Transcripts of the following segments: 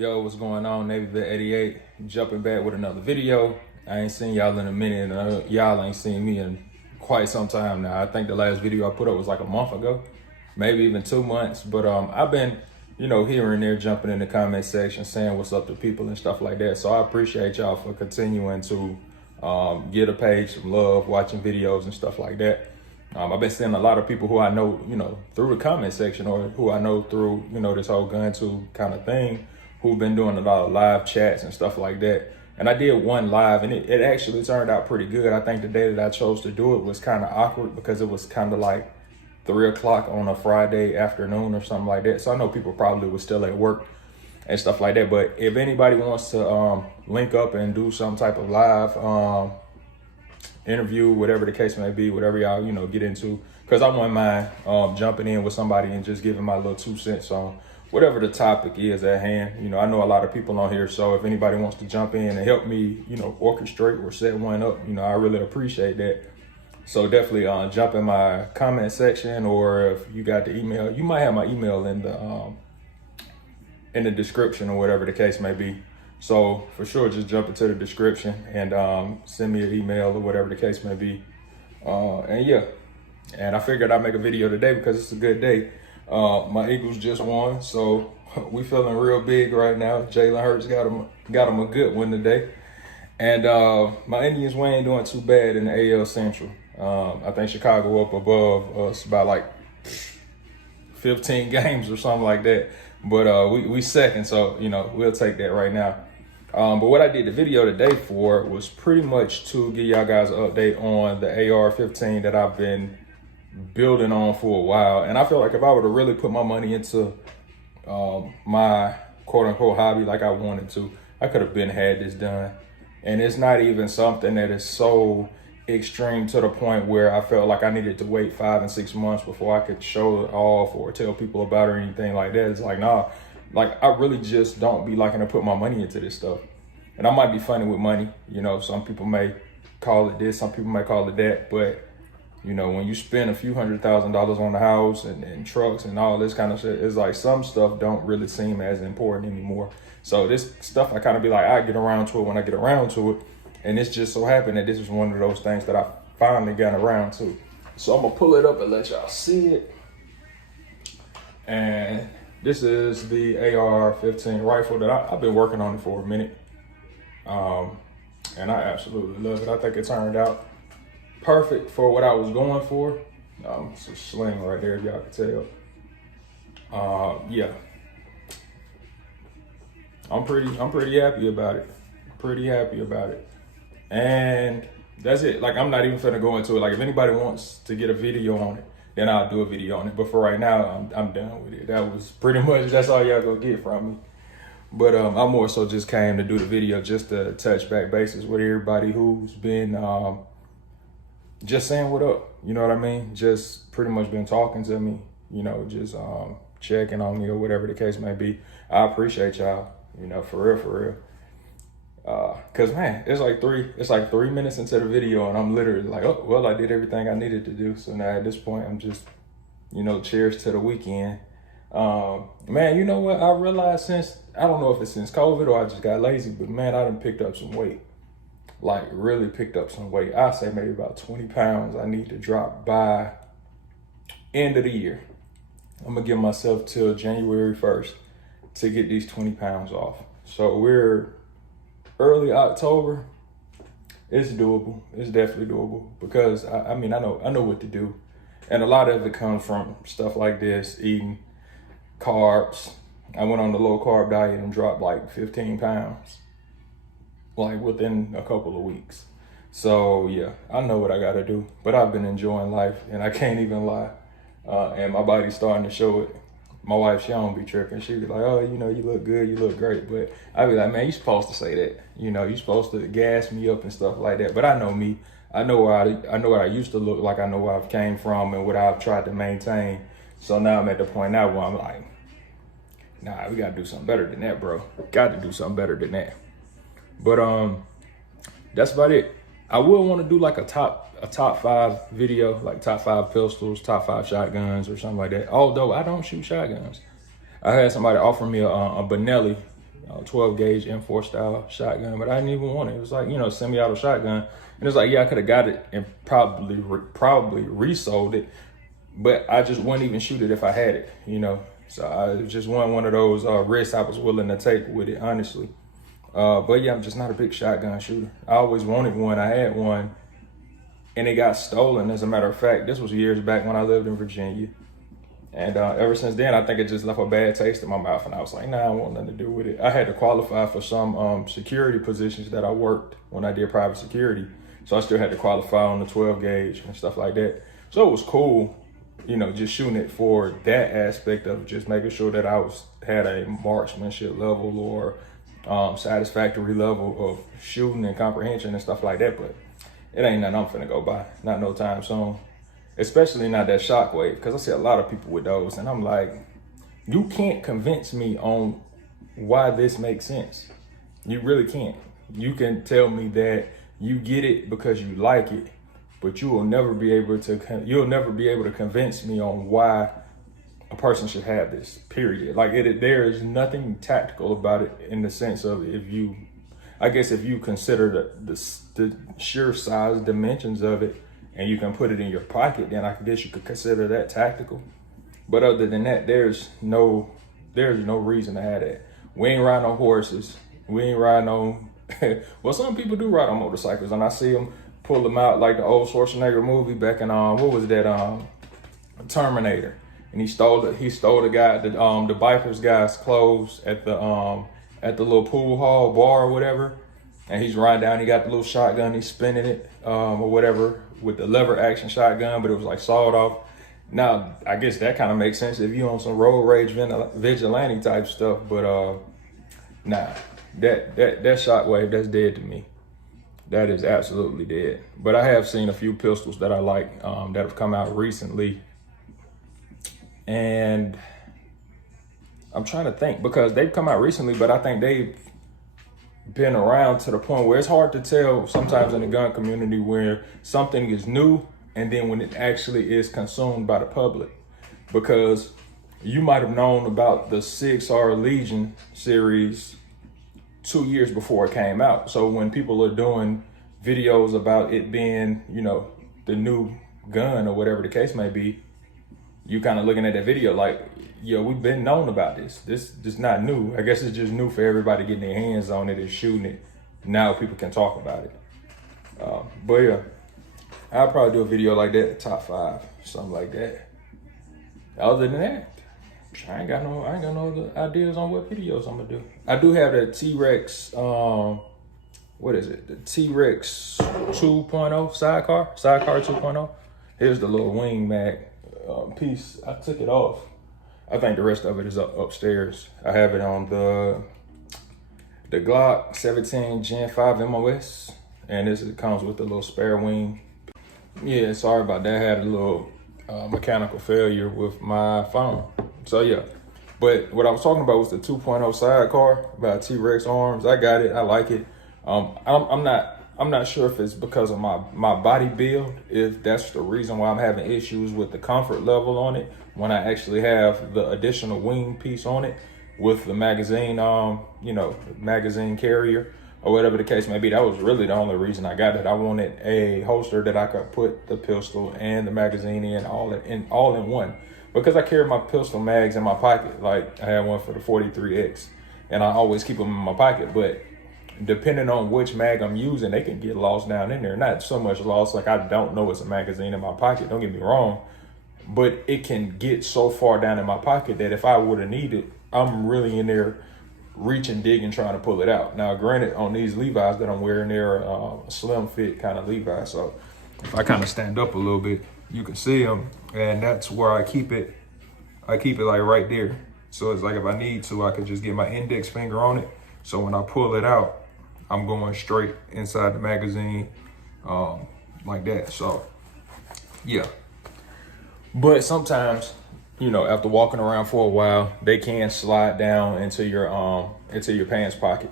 Yo, what's going on? Navy Vet 88, jumping back with another video. I ain't seen y'all in a minute, and y'all ain't seen me in quite some time now. I think the last video I put up was like a month ago, maybe even 2 months. But I've been, here and there jumping in the comment section, saying what's up to people and stuff like that. So I appreciate y'all for continuing to give the page some love, watching videos and stuff like that. I've been seeing a lot of people who I know, through the comment section, or who I know through, this whole gun tube kind of thing, who've been doing a lot of live chats and stuff like that. And I did one live, and it actually turned out pretty good. I think the day that I chose to do it was kind of awkward because it was kind of like 3 o'clock on a Friday afternoon or something like that. So I know people probably were still at work and stuff like that. But if anybody wants to link up and do some type of live interview, whatever the case may be, whatever y'all, get into, because I wouldn't mind jumping in with somebody and just giving my little 2 cents on whatever the topic is at hand. I know a lot of people on here, so if anybody wants to jump in and help me, orchestrate or set one up, I really appreciate that. So definitely jump in my comment section, or if you got the email, you might have my email in the description or whatever the case may be. So for sure, just jump into the description and send me an email or whatever the case may be. And I figured I'd make a video today because it's a good day. My Eagles just won, so we feeling real big right now. Jalen Hurts got him a good win today. And my Indians, we ain't doing too bad in the AL Central. I think Chicago up above us by like 15 games or something like that. But we second, so, we'll take that right now. But what I did the video today for was pretty much to give y'all guys an update on the AR-15 that I've been building on for a while. And I feel like if I were to really put my money into my quote unquote hobby like I wanted to, I could have had this done. And it's not even something that is so extreme to the point where I felt like I needed to wait 5 and 6 months before I could show it off or tell people about it or anything like that. It's like, nah, like I really just don't be liking to put my money into this stuff. And I might be funny with money, some people may call it this, some people may call it that, but when you spend a few $100,000 on the house and trucks and all this kind of shit, it's like some stuff don't really seem as important anymore. So this stuff, I kind of be like, I get around to it when I get around to it. And it's just so happened that this is one of those things that I finally got around to. So I'm gonna pull it up and let y'all see it. And this is the AR-15 rifle that I've been working on it for a minute. And I absolutely love it. I think it turned out perfect for what I was going for. It's a sling right there, if y'all can tell. Yeah, I'm pretty happy about it. Pretty happy about it. And that's it. Like, I'm not even finna go into it. Like, if anybody wants to get a video on it, then I'll do a video on it. But for right now, I'm done with it. That was pretty much, that's all y'all gonna get from me. But I more so just came to do the video just to touch back bases with everybody who's been just saying what up, you know what I mean? Just pretty much been talking to me, just checking on me or whatever the case may be. I appreciate y'all, for real. Cause man, it's like 3 minutes into the video and I'm literally like, oh, well, I did everything I needed to do. So now at this point, I'm just, cheers to the weekend. Man, you know what? I realized I don't know if it's since COVID or I just got lazy, but man, I done picked up some weight. Like, really picked up some weight. I say maybe about 20 pounds I need to drop by end of the year. I'm gonna give myself till January 1st to get these 20 pounds off. So we're early October. It's doable. It's definitely doable because I know what to do. And a lot of it comes from stuff like this, eating carbs. I went on the low carb diet and dropped like 15 pounds. Like within a couple of weeks. So yeah, I know what I gotta do, but I've been enjoying life and I can't even lie. And my body's starting to show it. My wife, she don't be tripping. She be like, oh, you look good, you look great. But I be like, man, you supposed to say that. You supposed to gas me up and stuff like that. But I know me. I know what I used to look like. I know where I've came from and what I've tried to maintain. So now I'm at the point now where I'm like, nah, we gotta do something better than that, bro. Got to do something better than that. But that's about it. I will want to do like a top 5 video, like top 5 pistols, top 5 shotguns or something like that. Although I don't shoot shotguns. I had somebody offer me a Benelli 12 gauge M4 style shotgun, but I didn't even want it. It was like, semi-auto shotgun. And it's like, yeah, I could have got it and probably resold it, but I just wouldn't even shoot it if I had it, So I just wasn't one of those risks I was willing to take with it, honestly. But yeah, I'm just not a big shotgun shooter. I always wanted one. I had one and it got stolen. As a matter of fact, this was years back when I lived in Virginia. And ever since then, I think it just left a bad taste in my mouth. And I was like, nah, I want nothing to do with it. I had to qualify for some security positions that I worked when I did private security. So I still had to qualify on the 12 gauge and stuff like that. So it was cool, just shooting it for that aspect of just making sure that I had a marksmanship level or satisfactory level of shooting and comprehension and stuff like that. But it ain't nothing I'm finna go by, not no time soon. Especially not that shockwave, because I see a lot of people with those, and I'm like, you can't convince me on why this makes sense. You really can't. You can tell me that you get it because you like it, but you'll never be able to convince me on why a person should have this, period. Like there is nothing tactical about it in the sense of if you consider the sheer size dimensions of it, and you can put it in your pocket, then I guess you could consider that tactical. But other than that, there's no reason to have that. We ain't riding on horses. We ain't riding on, well, some people do ride on motorcycles, and I see them pull them out like the old Schwarzenegger movie back in, what was that, Terminator. And he stole the guy, the biker's guy's clothes at the little pool hall bar or whatever. And he's riding down, he got the little shotgun, he's spinning it, or whatever, with the lever action shotgun, but it was like sawed off. Now, I guess that kind of makes sense if you on some road rage vigilante type stuff, but nah, that shockwave, that's dead to me. That is absolutely dead. But I have seen a few pistols that I like that have come out recently. And I'm trying to think, because they've come out recently, but I think they've been around to the point where it's hard to tell sometimes in the gun community where something is new and then when it actually is consumed by the public. Because you might have known about the 6R Legion series 2 years before it came out. So when people are doing videos about it being, the new gun or whatever the case may be, you kind of looking at that video like, yo, we've been known about this. This is not new. I guess it's just new for everybody getting their hands on it and shooting it. Now people can talk about it. But yeah, I'll probably do a video like that, top 5, something like that. Other than that, I ain't got no other ideas on what videos I'm gonna do. I do have that T-Rex, what is it? The T-Rex 2.0 Sidecar 2.0. Here's the little wing mag piece. I took it off. I think the rest of it is upstairs. I have it on the Glock 17 Gen 5 MOS, and it comes with a little spare wing. Yeah, sorry about that. I had a little mechanical failure with my phone. So yeah, but what I was talking about was the 2.0 Sidecar by T-Rex Arms. I got it. I like it. I'm not sure if it's because of my body build, if that's the reason why I'm having issues with the comfort level on it when I actually have the additional wing piece on it with the magazine, magazine carrier or whatever the case may be. That was really the only reason I got it. I wanted a holster that I could put the pistol and the magazine in all in one, because I carry my pistol mags in my pocket. Like I had one for the 43X and I always keep them in my pocket, but depending on which mag I'm using, they can get lost down in there. Not so much lost, like I don't know it's a magazine in my pocket, don't get me wrong, but it can get so far down in my pocket that if I would have needed, I'm really in there reaching, digging, trying to pull it out. Now, granted, on these Levi's that I'm wearing, they're a slim fit kind of Levi, so if I kind of stand up a little bit, you can see them, and that's where I keep it. I keep it like right there. So it's like if I need to, I could just get my index finger on it. So when I pull it out, I'm going straight inside the magazine like that. So yeah, but sometimes, after walking around for a while, they can slide down into your pants pocket.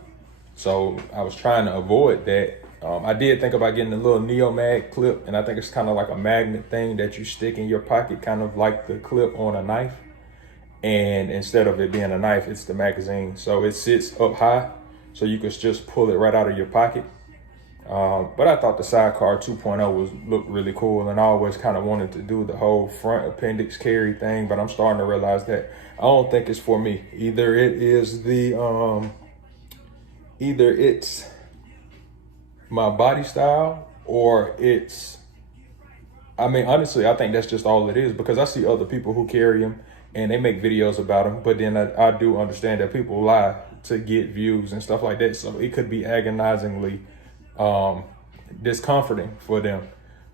So I was trying to avoid that. I did think about getting a little Neo Mag clip, and I think it's kind of like a magnet thing that you stick in your pocket, kind of like the clip on a knife. And instead of it being a knife, it's the magazine. So it sits up high, so you can just pull it right out of your pocket. But I thought the Sidecar 2.0 looked really cool, and I always kind of wanted to do the whole front appendix carry thing, but I'm starting to realize that I don't think it's for me. Either it's my body style, or honestly, I think that's just all it is, because I see other people who carry them and they make videos about them, but then I do understand that people lie to get views and stuff like that. So it could be agonizingly discomforting for them.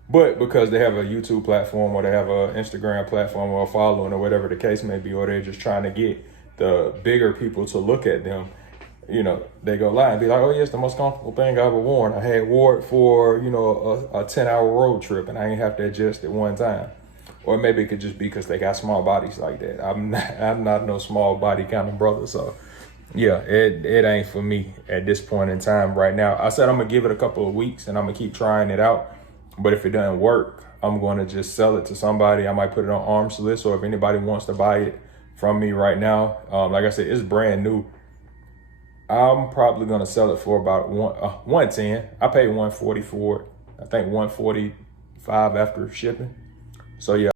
But because they have a YouTube platform, or they have an Instagram platform, or a following, or whatever the case may be, or they're just trying to get the bigger people to look at them, you know, they go lie and be like, oh yeah, it's the most comfortable thing I ever worn. I had wore it for, you know, a 10-hour road trip, and I ain't have to adjust it one time. Or maybe it could just be because they got small bodies like that. I'm not no small body kind of brother. So yeah, it ain't for me at this point in time right now. I said I'm gonna give it a couple of weeks and I'm gonna keep trying it out. But if it doesn't work, I'm gonna just sell it to somebody. I might put it on arms list, or if anybody wants to buy it from me right now, like I said, it's brand new. I'm probably gonna sell it for about 110. I paid $140 for it. I think $145 after shipping. So yeah.